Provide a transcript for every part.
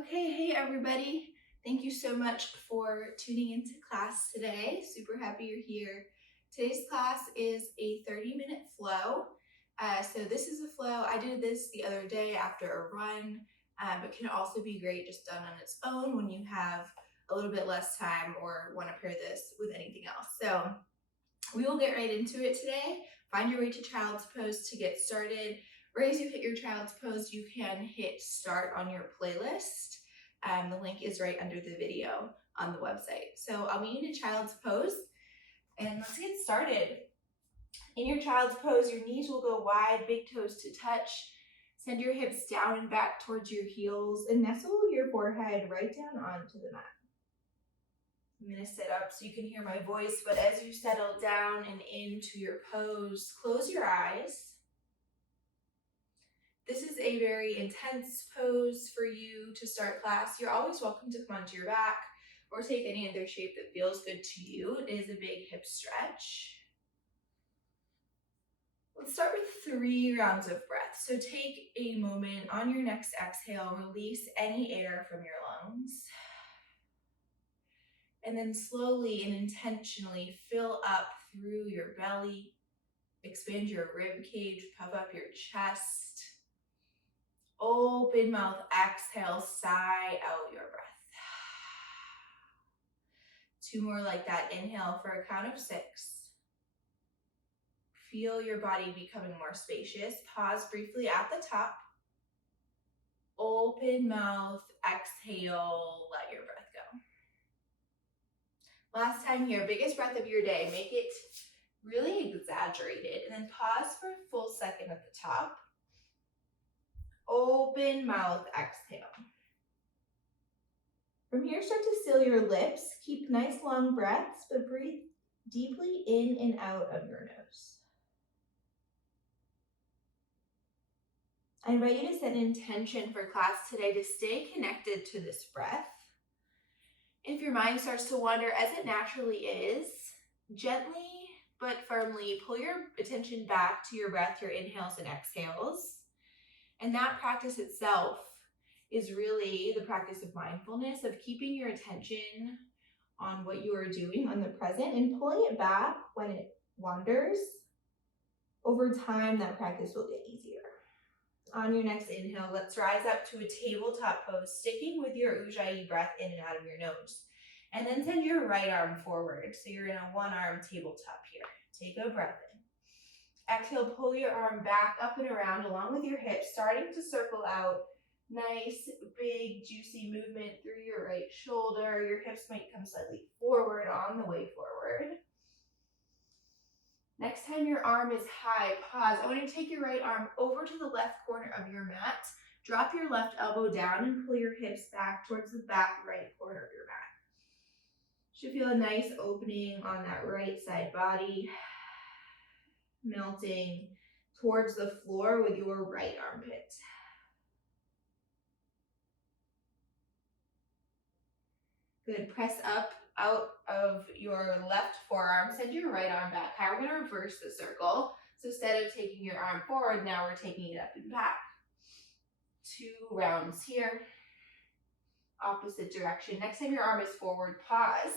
Okay, hey everybody. Thank you so much for tuning into class today. Super happy you're here. Today's class is a 30-minute flow. So this is a flow. I did this the other day after a run, but can also be great just done on its own when you have a little bit less time or want to pair this with anything else. So we will get right into it today. Find your way to child's pose to get started. Right as you hit your child's pose, you can hit start on your playlist. The link is right under the video on the website. So I'll meet you in child's pose and let's get started. In your child's pose, your knees will go wide, big toes to touch. Send your hips down and back towards your heels and nestle your forehead right down onto the mat. I'm going to sit up so you can hear my voice, but as you settle down and into your pose, close your eyes. This is a very intense pose for you to start class. You're always welcome to come onto your back or take any other shape that feels good to you. It is a big hip stretch. Let's start with 3 rounds of breath. So take a moment on your next exhale, release any air from your lungs. And then slowly and intentionally fill up through your belly, expand your rib cage, puff up your chest. Open mouth, exhale, sigh out your breath. 2 more like that. Inhale for a count of 6. Feel your body becoming more spacious. Pause briefly at the top. Open mouth, exhale, let your breath go. Last time here, biggest breath of your day. Make it really exaggerated. And then pause for a full second at the top. Open mouth, exhale. From here, start to seal your lips. Keep nice long breaths, but breathe deeply in and out of your nose. I invite you to set an intention for class today to stay connected to this breath. If your mind starts to wander, as it naturally is, gently but firmly pull your attention back to your breath, your inhales and exhales. And that practice itself is really the practice of mindfulness, of keeping your attention on what you are doing on the present and pulling it back when it wanders. Over time, that practice will get easier. On your next inhale, let's rise up to a tabletop pose, sticking with your Ujjayi breath in and out of your nose. And then send your right arm forward. So you're in a 1-arm tabletop here. Take a breath in. Exhale, pull your arm back up and around along with your hips, starting to circle out. Nice, big, juicy movement through your right shoulder. Your hips might come slightly forward on the way forward. Next time your arm is high, pause. I want you to take your right arm over to the left corner of your mat. Drop your left elbow down and pull your hips back towards the back right corner of your mat. Should feel a nice opening on that right side body, melting towards the floor with your right armpit. Good. Press up out of your left forearm. Send your right arm back high. We're going to reverse the circle. So instead of taking your arm forward, now we're taking it up and back. 2 rounds here. Opposite direction. Next time your arm is forward, pause.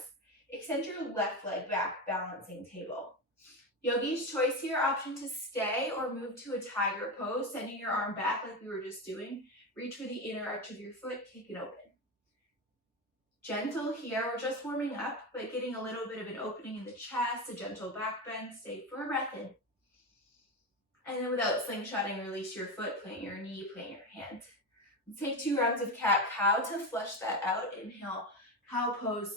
Extend your left leg back, balancing table. Yogi's choice here, option to stay or move to a tiger pose, sending your arm back like we were just doing. Reach for the inner arch of your foot, kick it open. Gentle here, we're just warming up, but getting a little bit of an opening in the chest, a gentle back bend. Stay for a breath in. And then without slingshotting, release your foot, plant your knee, plant your hand. Let's take 2 rounds of cat-cow to flush that out. Inhale, cow pose.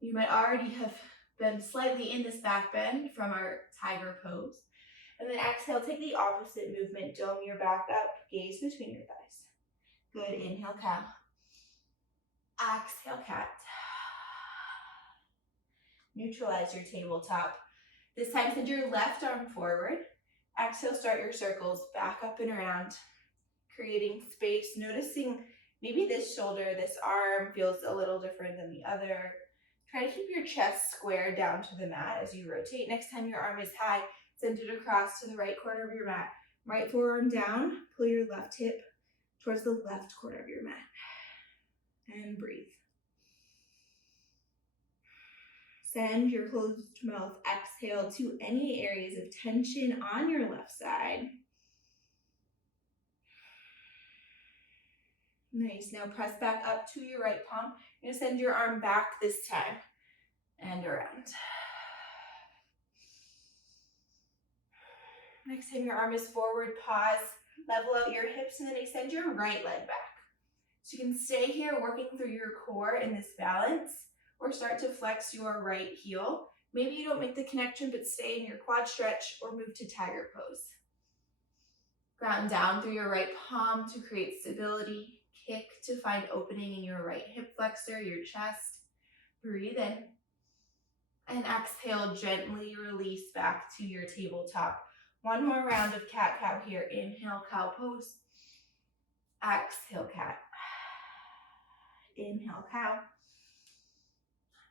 You might already have been slightly in this back bend from our tiger pose. And then exhale, take the opposite movement. Dome your back up, gaze between your thighs. Good, inhale, cow. Exhale, cat. Neutralize your tabletop. This time, send your left arm forward. Exhale, start your circles back up and around, creating space, noticing maybe this shoulder, this arm feels a little different than the other. Try to keep your chest square down to the mat as you rotate. Next time your arm is high, send it across to the right corner of your mat. Right forearm down, pull your left hip towards the left corner of your mat. And breathe. Send your closed mouth exhale to any areas of tension on your left side. Nice. Now press back up to your right palm. You're going to send your arm back this time and around. Next time your arm is forward, pause, level out your hips, and then extend your right leg back. So you can stay here working through your core in this balance, or start to flex your right heel. Maybe you don't make the connection, but stay in your quad stretch or move to tiger pose. Ground down through your right palm to create stability. Kick to find opening in your right hip flexor, your chest. Breathe in. And exhale, gently release back to your tabletop. One more round of cat-cow here. Inhale, cow pose. Exhale, cat. Inhale, cow.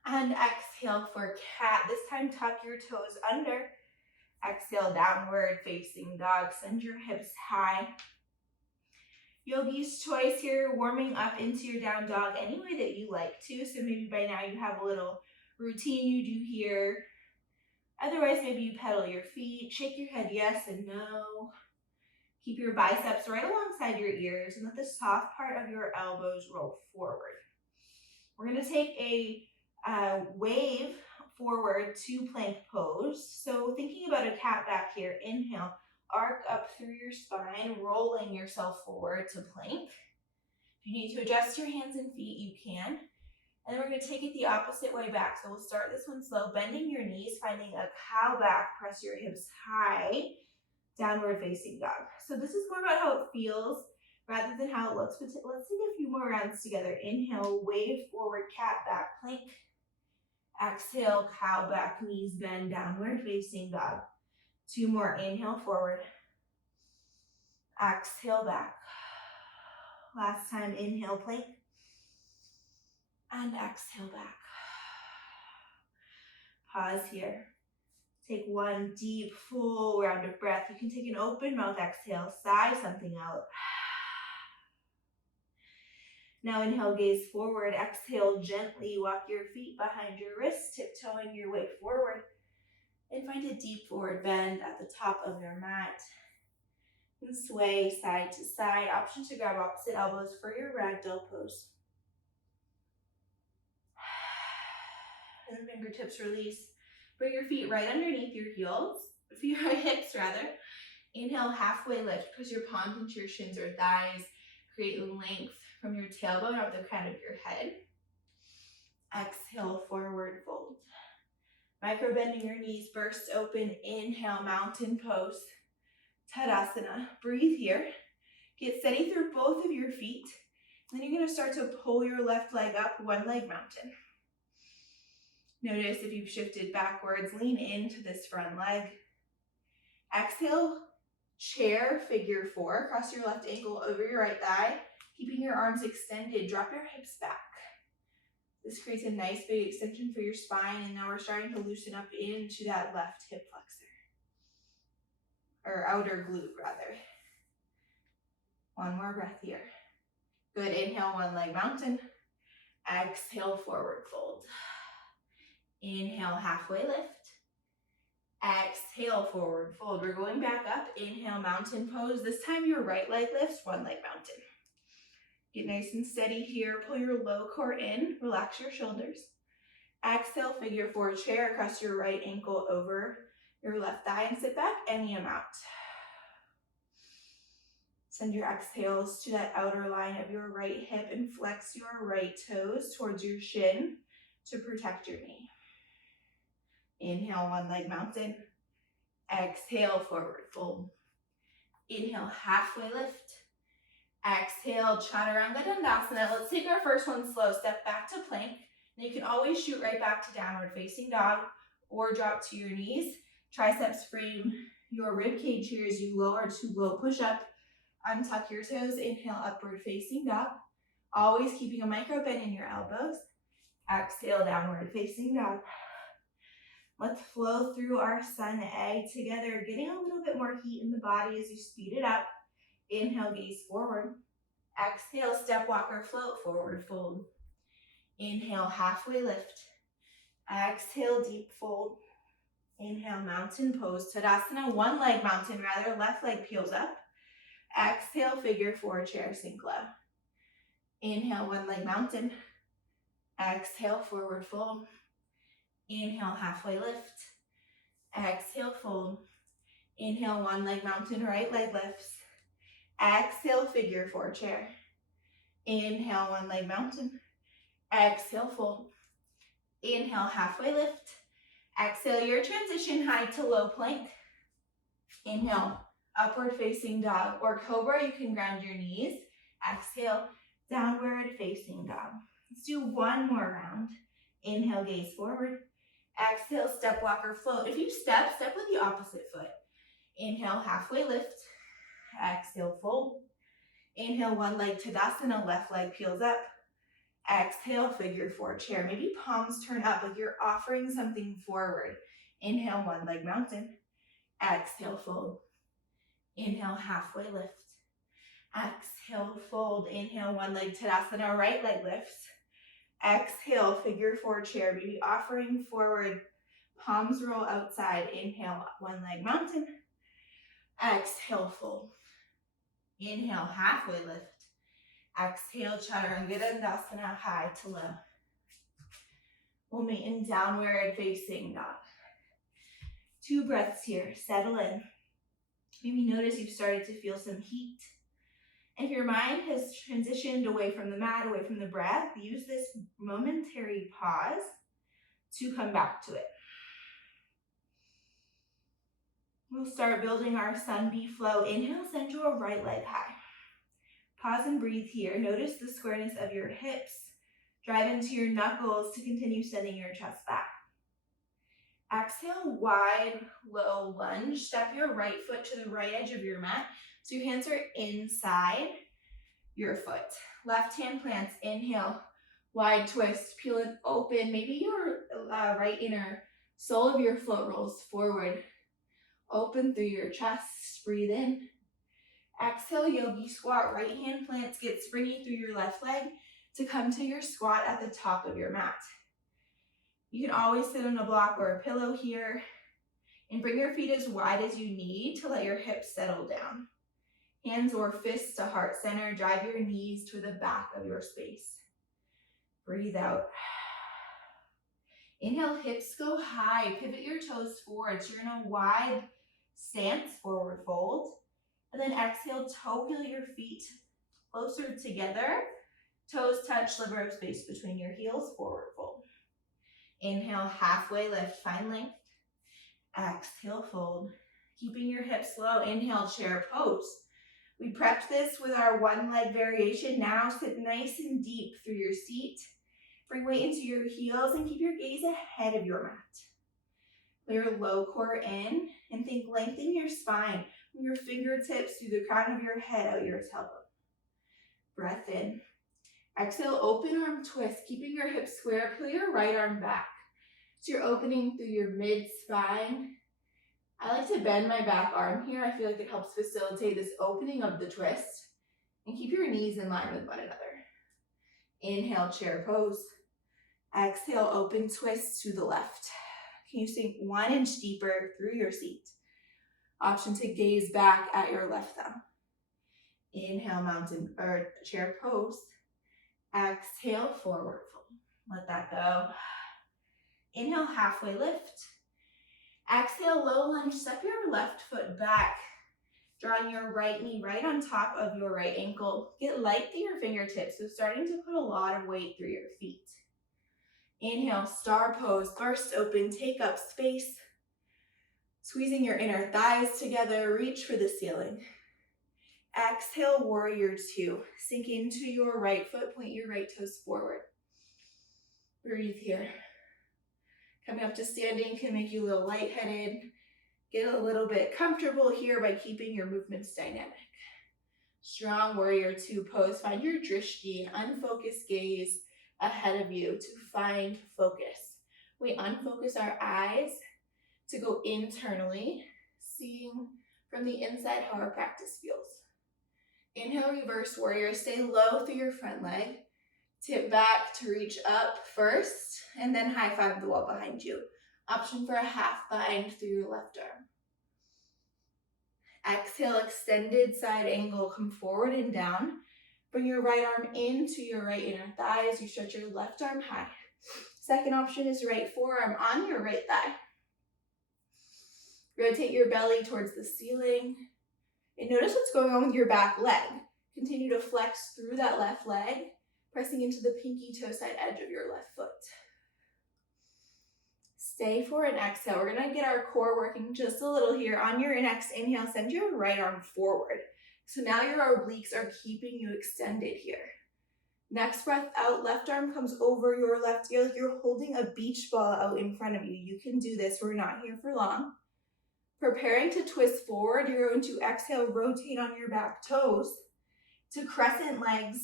And exhale for cat. This time, tuck your toes under. Exhale, downward facing dog. Send your hips high. Yogi's choice here, warming up into your down dog any way that you like to. So maybe by now you have a little routine you do here. Otherwise, maybe you pedal your feet, shake your head yes and no. Keep your biceps right alongside your ears and let the soft part of your elbows roll forward. We're going to take a wave forward to plank pose. So thinking about a cat back here, inhale, arc up through your spine, rolling yourself forward to plank. If you need to adjust your hands and feet, you can. And then we're going to take it the opposite way back. So we'll start this one slow, bending your knees, finding a cow back, press your hips high, downward facing dog. So this is more about how it feels rather than how it looks. But let's take a few more rounds together. Inhale, wave forward, cat back, plank. Exhale, cow back, knees bend, downward facing dog. Two more, inhale, forward. Exhale, back. Last time, inhale, plank. And exhale, back. Pause here. Take one deep, full round of breath. You can take an open mouth exhale, sigh something out. Now inhale, gaze forward. Exhale, gently walk your feet behind your wrists, tiptoeing your way forward. And find a deep forward bend at the top of your mat. And sway side to side. Option to grab opposite elbows for your ragdoll pose. And fingertips release. Bring your feet right underneath your heels, your hips rather. Inhale, halfway lift. Press your palms into your shins or thighs. Create length from your tailbone up the crown of your head. Exhale, forward fold. Micro bending your knees, burst open. Inhale, mountain pose. Tadasana. Breathe here. Get steady through both of your feet. Then you're going to start to pull your left leg up, one leg mountain. Notice if you've shifted backwards, lean into this front leg. Exhale, chair, figure four. Cross your left ankle over your right thigh. Keeping your arms extended, drop your hips back. This creates a nice big extension for your spine, and now we're starting to loosen up into that left hip flexor. Or outer glute, rather. One more breath here. Good, inhale, one leg mountain. Exhale, forward fold. Inhale, halfway lift. Exhale, forward fold. We're going back up. Inhale, mountain pose. This time your right leg lifts, one leg mountain. Get nice and steady here. Pull your low core in. Relax your shoulders. Exhale, figure four chair. Cross your right ankle over your left thigh and sit back any amount. Send your exhales to that outer line of your right hip and flex your right toes towards your shin to protect your knee. Inhale, one leg mountain. Exhale, forward fold. Inhale, halfway lift. Exhale, Chaturanga Dandasana. Let's take our first one slow. Step back to plank. And you can always shoot right back to downward facing dog or drop to your knees. Triceps frame your rib cage here as you lower to low push up. Untuck your toes. Inhale, upward facing dog. Always keeping a micro bend in your elbows. Exhale, downward facing dog. Let's flow through our sun egg together, getting a little bit more heat in the body as you speed it up. Inhale, gaze forward. Exhale, step walker float, forward fold. Inhale, halfway lift. Exhale, deep fold. Inhale, mountain pose. Tadasana, one leg mountain rather, left leg peels up. Exhale, figure four, chair sink low. Inhale, one leg mountain. Exhale, forward fold. Inhale, halfway lift. Exhale, fold. Inhale, one leg mountain, right leg lifts. Exhale, figure four, chair. Inhale, one leg mountain. Exhale, fold. Inhale, halfway lift. Exhale your transition high to low plank. Inhale, upward facing dog or cobra. You can ground your knees. Exhale, downward facing dog. Let's do one more round. Inhale, gaze forward. Exhale, step walker float. If you step with the opposite foot. Inhale, halfway lift. Exhale, fold. Inhale, one leg Tadasana, left leg peels up. Exhale, figure four, chair. Maybe palms turn up like you're offering something forward. Inhale, one leg mountain. Exhale, fold. Inhale, halfway lift. Exhale, fold. Inhale, one leg Tadasana, right leg lifts. Exhale, figure four, chair. Maybe offering forward. Palms roll outside. Inhale, one leg mountain. Exhale, fold. Inhale, halfway lift. Exhale, Chaturanga high to low. We'll meet in downward facing dog. 2 breaths here, settle in. Maybe notice you've started to feel some heat. If your mind has transitioned away from the mat, away from the breath, use this momentary pause to come back to it. We'll start building our sun bee flow. Inhale, send your right leg high. Pause and breathe here. Notice the squareness of your hips. Drive into your knuckles to continue sending your chest back. Exhale, wide, low lunge. Step your right foot to the right edge of your mat. So your hands are inside your foot. Left hand plants. Inhale, wide twist. Peel it open. Maybe your right inner sole of your foot rolls forward. Open through your chest. Breathe in. Exhale, yogi squat. Right hand plants, get springy through your left leg to come to your squat at the top of your mat. You can always sit on a block or a pillow here and bring your feet as wide as you need to let your hips settle down. Hands or fists to heart center. Drive your knees to the back of your space. Breathe out. Inhale, hips go high. Pivot your toes forward. So you're in a wide stance, forward fold. And then exhale, toe heel your feet closer together. Toes touch, liberate space between your heels, forward fold. Inhale, halfway lift, find length. Exhale, fold. Keeping your hips low, inhale, chair pose. We prepped this with our one leg variation. Now sit nice and deep through your seat. Bring weight into your heels and keep your gaze ahead of your mat. Clear low core in and think lengthen your spine from your fingertips through the crown of your head out your tailbone. Breath in. Exhale, open arm twist, keeping your hips square. Pull your right arm back. So you're opening through your mid-spine. I like to bend my back arm here. I feel like it helps facilitate this opening of the twist. And keep your knees in line with one another. Inhale, chair pose. Exhale, open twist to the left. Can you sink 1 inch deeper through your seat? Option to gaze back at your left thumb. Inhale, mountain or chair pose. Exhale, forward fold. Let that go. Inhale, halfway lift. Exhale, low lunge. Step your left foot back. Drawing your right knee right on top of your right ankle. Get light through your fingertips. So starting to put a lot of weight through your feet. Inhale, star pose. Burst open, take up space. Squeezing your inner thighs together. Reach for the ceiling. Exhale, warrior two. Sink into your right foot. Point your right toes forward. Breathe here. Coming up to standing can make you a little lightheaded. Get a little bit comfortable here by keeping your movements dynamic. Strong warrior two pose. Find your drishti, an unfocused gaze ahead of you to find focus. We unfocus our eyes to go internally, seeing from the inside how our practice feels. Inhale, reverse warrior. Stay low through your front leg. Tip back to reach up first, and then high five the wall behind you. Option for a half bind through your left arm. Exhale, extended side angle. Come forward and down. Bring your right arm into your right inner thigh as you stretch your left arm high. Second option is right forearm on your right thigh. Rotate your belly towards the ceiling. And notice what's going on with your back leg. Continue to flex through that left leg, pressing into the pinky toe side edge of your left foot. Stay for an exhale. We're gonna get our core working just a little here. On your next inhale, send your right arm forward. So now your obliques are keeping you extended here. Next breath out, left arm comes over your left ear like you're holding a beach ball out in front of you. You can do this, we're not here for long. Preparing to twist forward, you're going to exhale, rotate on your back toes to crescent legs.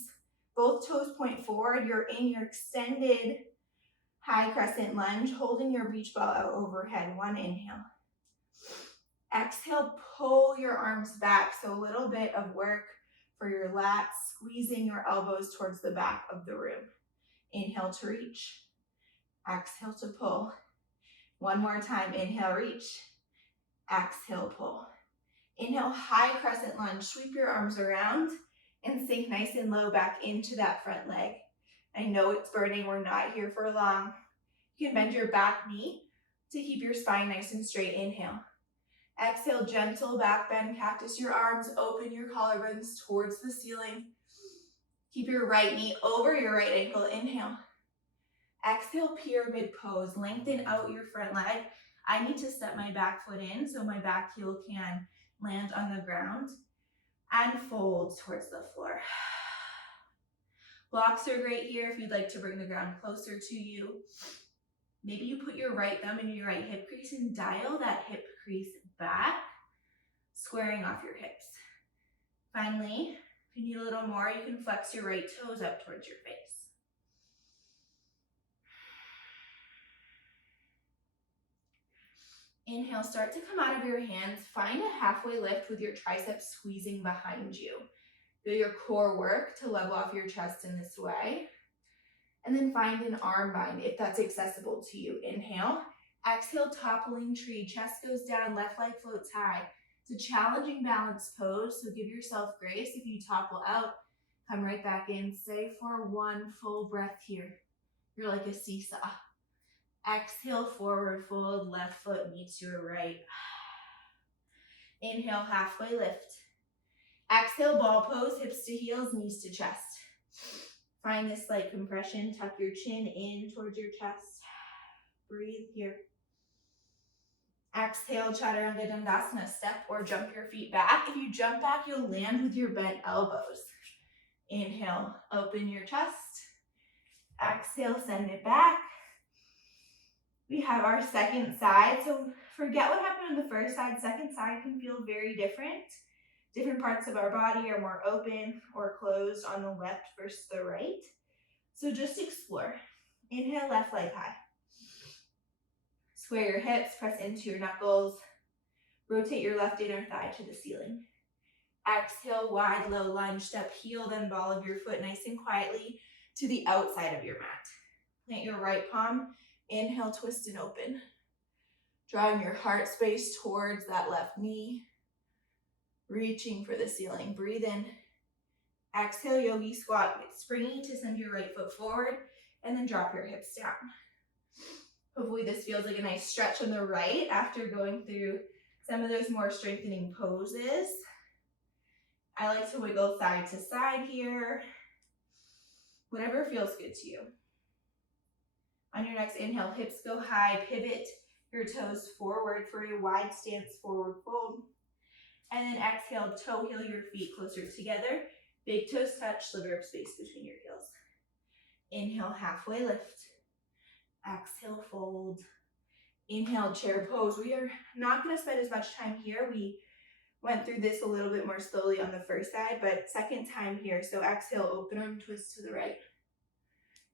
Both toes point forward, you're in your extended high crescent lunge, holding your beach ball out overhead. One inhale. Exhale, pull your arms back. So a little bit of work for your lats, squeezing your elbows towards the back of the room. Inhale to reach. Exhale to pull. One more time. Inhale, reach. Exhale, pull. Inhale, high crescent lunge. Sweep your arms around and sink nice and low back into that front leg. I know it's burning. We're not here for long. You can bend your back knee to keep your spine nice and straight. Inhale. Exhale, gentle back bend, cactus your arms, open your collarbones towards the ceiling. Keep your right knee over your right ankle. Inhale. Exhale, pyramid pose. Lengthen out your front leg. I need to step my back foot in so my back heel can land on the ground and fold towards the floor. Blocks are great here if you'd like to bring the ground closer to you. Maybe you put your right thumb in your right hip crease and dial that hip crease back, squaring off your hips. Finally, if you need a little more, you can flex your right toes up towards your face. Inhale, start to come out of your hands. Find a halfway lift with your triceps squeezing behind you. Do your core work to level off your chest in this way. And then find an arm bind if that's accessible to you. Inhale. Exhale, toppling tree. Chest goes down, left leg floats high. It's a challenging balance pose, so give yourself grace. If you topple out, come right back in. Stay for one full breath here. You're like a seesaw. Exhale, forward fold, left foot meets your right. Inhale, halfway lift. Exhale, ball pose, hips to heels, knees to chest. Find this light compression, tuck your chin in towards your chest. Breathe here. Exhale, Chaturanga Dandasana, step or jump your feet back. If you jump back, you'll land with your bent elbows. Inhale, open your chest. Exhale, send it back. We have our second side. So forget what happened on the first side. Second side can feel very different. Different parts of our body are more open or closed on the left versus the right. So just explore. Inhale, left leg high. Square your hips, press into your knuckles. Rotate your left inner thigh to the ceiling. Exhale, wide, low lunge. Step heel, then ball of your foot nice and quietly to the outside of your mat. Plant your right palm. Inhale, twist and open. Drawing your heart space towards that left knee. Reaching for the ceiling. Breathe in. Exhale, yogi squat. Springy to send your right foot forward and then drop your hips down. Hopefully this feels like a nice stretch on the right after going through some of those more strengthening poses. I like to wiggle side to side here. Whatever feels good to you. On your next inhale, hips go high, pivot your toes forward for a wide stance forward fold. And then exhale, toe heel your feet closer together. Big toes touch, sliver of space between your heels. Inhale, halfway lift. Exhale, fold. Inhale, chair pose. We are not going to spend as much time here. We went through this a little bit more slowly on the first side, but second time here. So exhale, open arm twist to the right.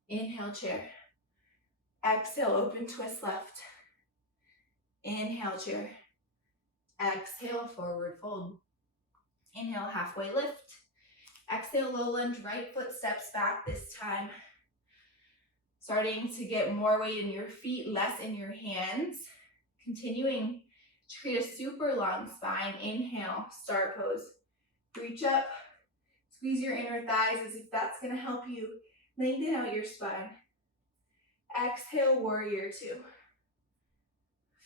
Inhale, chair. Exhale, open twist left. Inhale, chair. Exhale, forward fold. Inhale, halfway lift. Exhale, low lunge, right foot steps back this time. Starting to get more weight in your feet, less in your hands. Continuing to create a super long spine. Inhale, star pose. Reach up, squeeze your inner thighs as if that's gonna help you lengthen out your spine. Exhale, warrior two.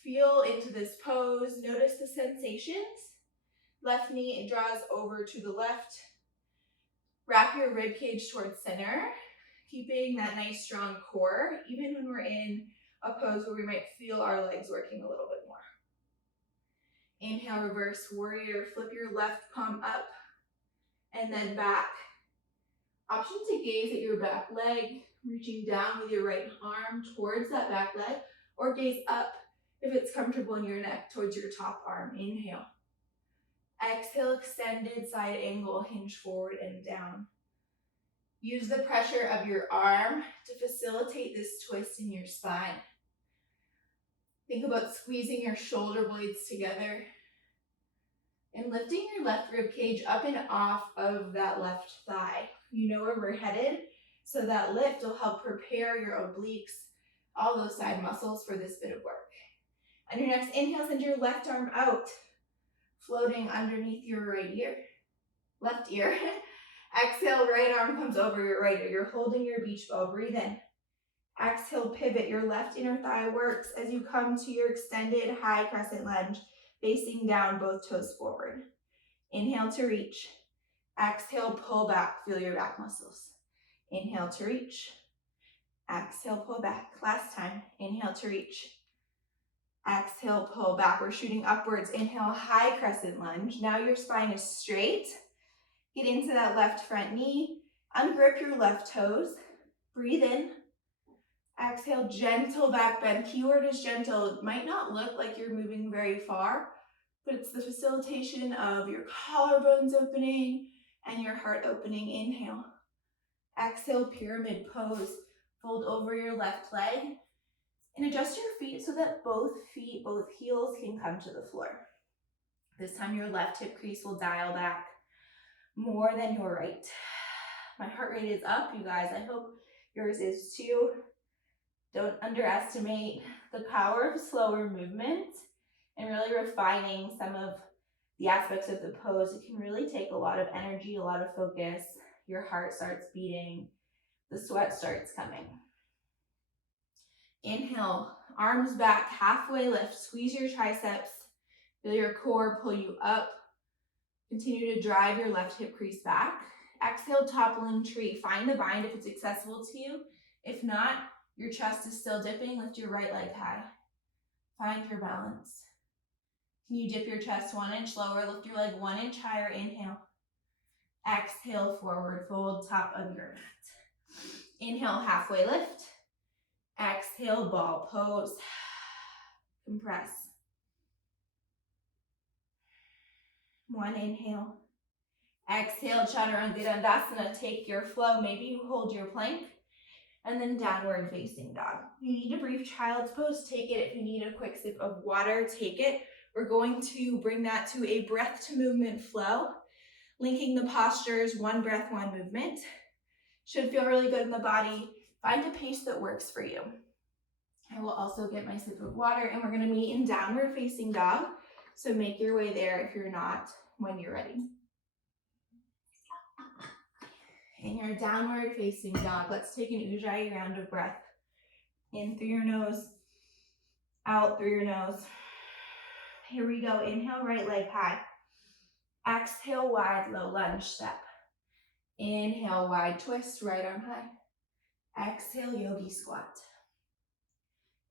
Feel into this pose, notice the sensations. Left knee draws over to the left. Wrap your rib cage towards center, keeping that nice strong core, even when we're in a pose where we might feel our legs working a little bit more. Inhale, reverse warrior, flip your left palm up and then back. Option to gaze at your back leg, reaching down with your right arm towards that back leg, or gaze up if it's comfortable in your neck towards your top arm. Inhale. Exhale, extended side angle, hinge forward and down. Use the pressure of your arm to facilitate this twist in your spine. Think about squeezing your shoulder blades together and lifting your left rib cage up and off of that left thigh. You know where we're headed, so that lift will help prepare your obliques, all those side muscles for this bit of work. On your next inhale, send your left arm out, floating underneath your right ear, left ear. Exhale, right arm comes over your right ear. You're holding your beach ball. Breathe in. Exhale, pivot. Your left inner thigh works as you come to your extended high crescent lunge, facing down, both toes forward. Inhale to reach. Exhale, pull back. Feel your back muscles. Inhale to reach. Exhale, pull back. Last time. Inhale to reach. Exhale, pull back. We're shooting upwards. Inhale, high crescent lunge. Now your spine is straight. Get into that left front knee. Ungrip your left toes. Breathe in. Exhale, gentle back bend. Keyword is gentle. It might not look like you're moving very far, but it's the facilitation of your collarbones opening and your heart opening. Inhale. Exhale, pyramid pose. Fold over your left leg and adjust your feet so that both heels can come to the floor. This time your left hip crease will dial back more than your right. My heart rate is up, you guys. I hope yours is too. Don't underestimate the power of slower movement and really refining some of the aspects of the pose. It can really take a lot of energy, a lot of focus. Your heart starts beating, the sweat starts coming. Inhale, arms back, halfway lift. Squeeze your triceps. Feel your core pull you up. Continue to drive your left hip crease back. Exhale, toppling tree. Find the bind if it's accessible to you. If not, your chest is still dipping. Lift your right leg high. Find your balance. Can you dip your chest 1 inch lower? Lift your leg 1 inch higher. Inhale. Exhale, forward fold, top of your mat. Inhale, halfway lift. Exhale, ball pose. Compress. 1 inhale. Exhale, Chaturanga. Take your flow. Maybe you hold your plank and then downward facing dog. You need a brief child's pose, take it. If you need a quick sip of water, take it. We're going to bring that to a breath to movement flow, linking the postures, 1 breath, 1 movement. Should feel really good in the body. Find a pace that works for you. I will also get my sip of water and we're gonna meet in downward facing dog. So make your way there if you're not when you're ready. In your downward facing dog, let's take an Ujjayi round of breath. In through your nose, out through your nose. Here we go. Inhale, right leg high. Exhale, wide, low lunge step. Inhale, wide twist, right arm high. Exhale, yogi squat.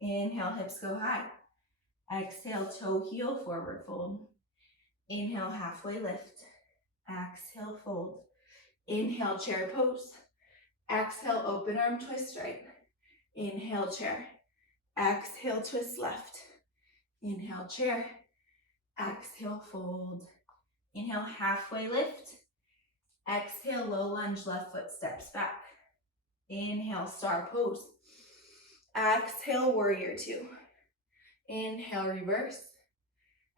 Inhale, hips go high. Exhale, toe heel, forward fold. Inhale, halfway lift. Exhale, fold. Inhale, chair pose. Exhale, open arm twist right. Inhale, chair. Exhale, twist left. Inhale, chair. Exhale, fold. Inhale, halfway lift. Exhale, low lunge, left foot steps back. Inhale, star pose. Exhale, warrior two. Inhale, reverse.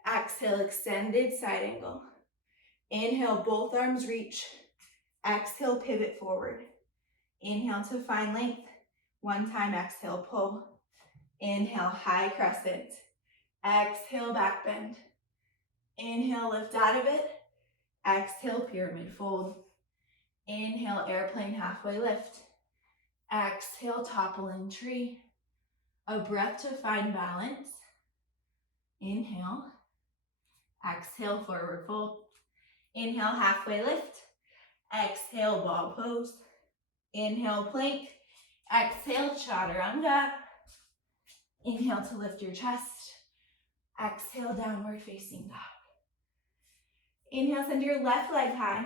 Exhale, extended side angle. Inhale, both arms reach. Exhale, pivot forward. Inhale to find length. One time, exhale, pull. Inhale, high crescent. Exhale, back bend. Inhale, lift out of it. Exhale, pyramid fold. Inhale, airplane halfway lift. Exhale, toppling tree. A breath to find balance. Inhale. Exhale, forward fold. Inhale, halfway lift. Exhale, ball pose. Inhale, plank. Exhale, chaturanga. Inhale to lift your chest. Exhale, downward facing dog. Inhale, send your left leg high.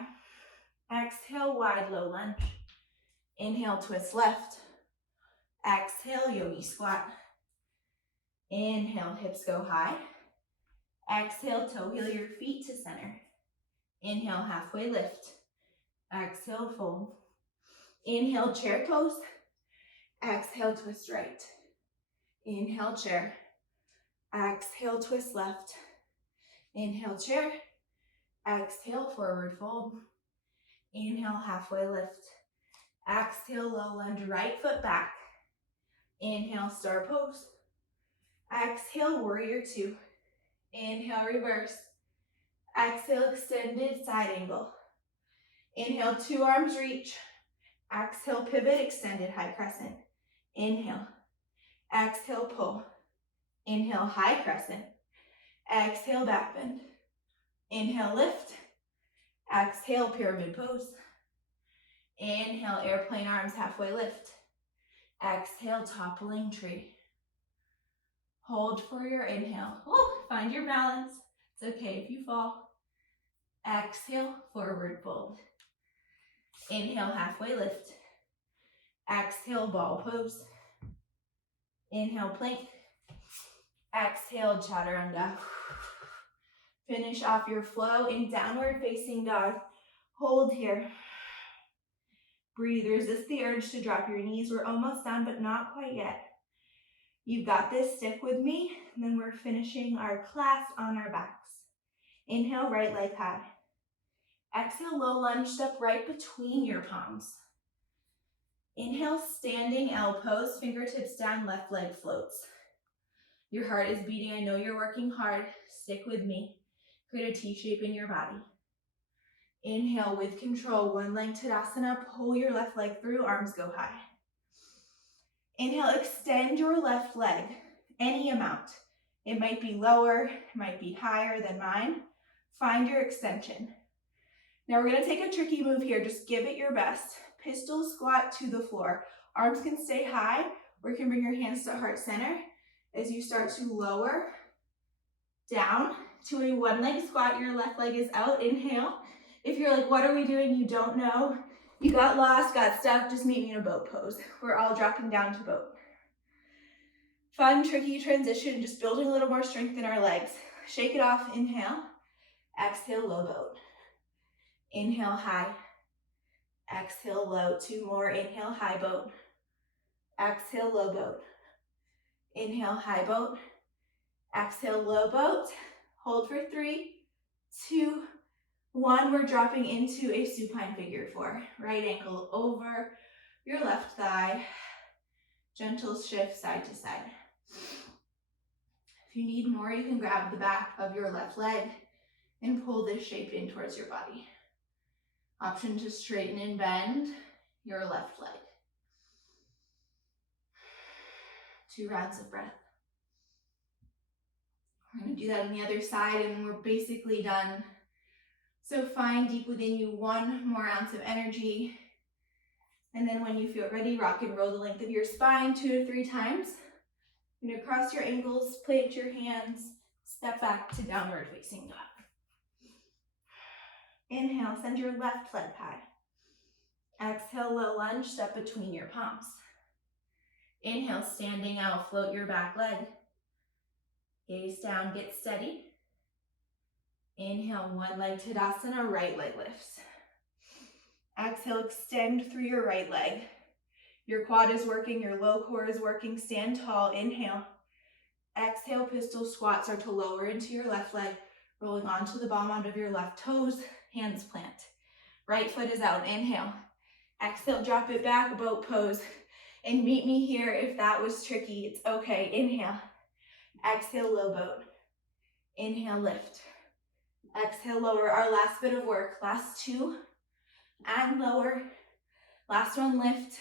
Exhale, wide low lunge. Inhale, twist left. Exhale, yogi squat. Inhale, hips go high. Exhale, toe heel your feet to center. Inhale, halfway lift. Exhale, fold. Inhale, chair pose. Exhale, twist right. Inhale, chair. Exhale, twist left. Inhale, chair. Exhale, forward fold. Inhale, halfway lift. Exhale, low lunge, right foot back. Inhale, star pose. Exhale, warrior two. Inhale, reverse. Exhale, extended side angle. Inhale, two arms reach. Exhale, pivot, extended high crescent. Inhale. Exhale, pull. Inhale, high crescent. Exhale, back bend. Inhale, lift. Exhale, pyramid pose. Inhale, airplane arms halfway lift. Exhale, toppling tree. Hold for your inhale. Find your balance. It's okay if you fall. Exhale, forward fold. Inhale, halfway lift. Exhale, ball pose. Inhale, plank. Exhale, chaturanga. Finish off your flow in downward facing dog. Hold here. Breathe, resist the urge to drop your knees. We're almost done, but not quite yet. You've got this, stick with me. And then we're finishing our class on our backs. Inhale, right leg high. Exhale, low lunge, step right between your palms. Inhale, standing L pose, fingertips down, left leg floats. Your heart is beating, I know you're working hard. Stick with me. Create a T shape in your body. Inhale with control, one leg Tadasana, pull your left leg through, arms go high. Inhale, extend your left leg, any amount. It might be lower, it might be higher than mine. Find your extension. Now we're gonna take a tricky move here, just give it your best. Pistol squat to the floor. Arms can stay high, or you can bring your hands to heart center as you start to lower down to a one leg squat. Your left leg is out, inhale. If you're like, what are we doing? You don't know. You got lost, got stuck, just meet me in a boat pose. We're all dropping down to boat. Fun, tricky transition, just building a little more strength in our legs. Shake it off, inhale. Exhale, low boat. Inhale, high. Exhale, low. Two more, inhale, high boat. Exhale, low boat. Inhale, high boat. Exhale, low boat. Hold for 3, 2, 1. We're dropping into a supine figure 4. Right ankle over your left thigh. Gentle shift side to side. If you need more, you can grab the back of your left leg and pull this shape in towards your body. Option to straighten and bend your left leg. 2 rounds of breath. We're going to do that on the other side and we're basically done. So find deep within you 1 more ounce of energy. And then when you feel ready, rock and roll the length of your spine 2 to 3 times. You're going to cross your ankles, plant your hands, step back to downward facing dog. Inhale, send your left leg high. Exhale, low lunge, step between your palms. Inhale, standing out, float your back leg. Gaze down, get steady. Inhale, one leg Tadasana, right leg lifts. Exhale, extend through your right leg. Your quad is working, your low core is working. Stand tall, inhale. Exhale, pistol squat, start to lower into your left leg, rolling onto the bottom of your left toes, hands plant. Right foot is out, inhale. Exhale, drop it back, boat pose. And meet me here if that was tricky, it's okay. Inhale, exhale, low boat. Inhale, lift. Exhale, lower. Our last bit of work, last two, and lower. Last one, lift,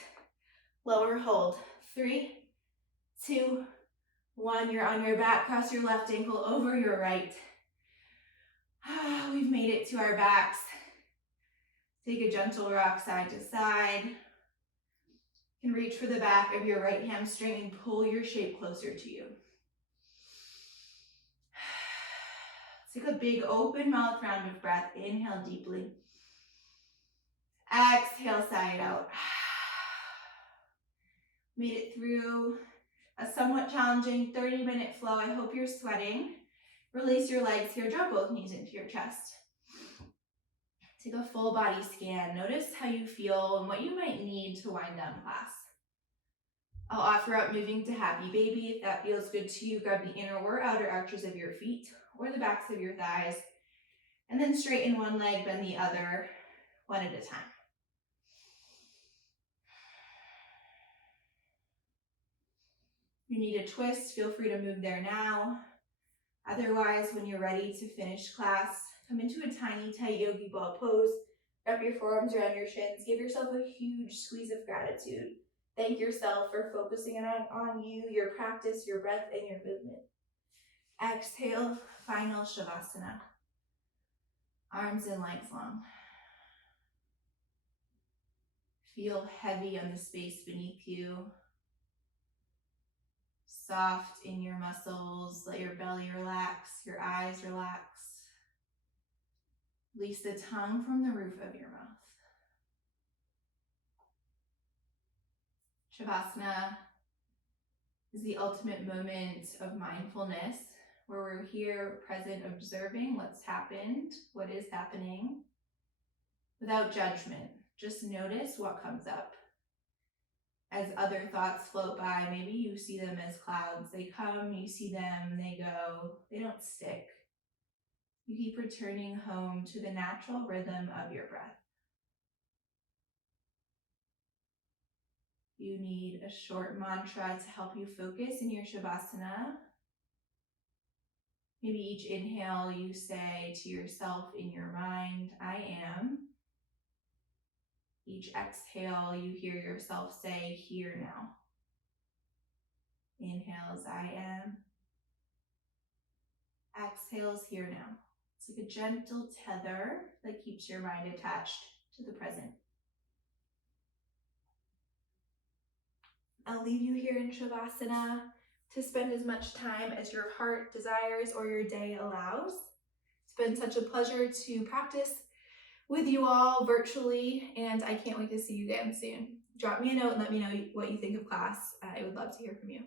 lower, hold. 3, 2, 1. You're on your back, cross your left ankle over your right. We've made it to our backs. Take a gentle rock side to side. You can reach for the back of your right hamstring and pull your shape closer to you. Take a big open mouth round of breath. Inhale deeply. Exhale, side out. Made it through a somewhat challenging 30-minute flow. I hope you're sweating. Release your legs here. Drop both knees into your chest. Take a full body scan. Notice how you feel and what you might need to wind down class. I'll offer up moving to happy baby. If that feels good to you, grab the inner or outer arches of your feet or the backs of your thighs. And then straighten one leg, bend the other, one at a time. You need a twist, feel free to move there now. Otherwise, when you're ready to finish class, come into a tiny, tight yogi ball pose. Wrap your forearms around your shins. Give yourself a huge squeeze of gratitude. Thank yourself for focusing on you, your practice, your breath, and your movement. Exhale, final Shavasana. Arms and legs long. Feel heavy on the space beneath you. Soft in your muscles, let your belly relax, your eyes relax. Release the tongue from the roof of your mouth. Shavasana is the ultimate moment of mindfulness, where we're here present observing what's happened, what is happening, without judgment. Just notice what comes up. As other thoughts float by, maybe you see them as clouds. They come, you see them, they go, they don't stick. You keep returning home to the natural rhythm of your breath. You need a short mantra to help you focus in your Shavasana. Maybe each inhale you say to yourself in your mind, I am. Each exhale you hear yourself say, here now. Inhales, I am. Exhales, here now. It's like a gentle tether that keeps your mind attached to the present. I'll leave you here in Shavasana to spend as much time as your heart desires or your day allows. It's been such a pleasure to practice with you all virtually, and I can't wait to see you again soon. Drop me a note and let me know what you think of class. I would love to hear from you.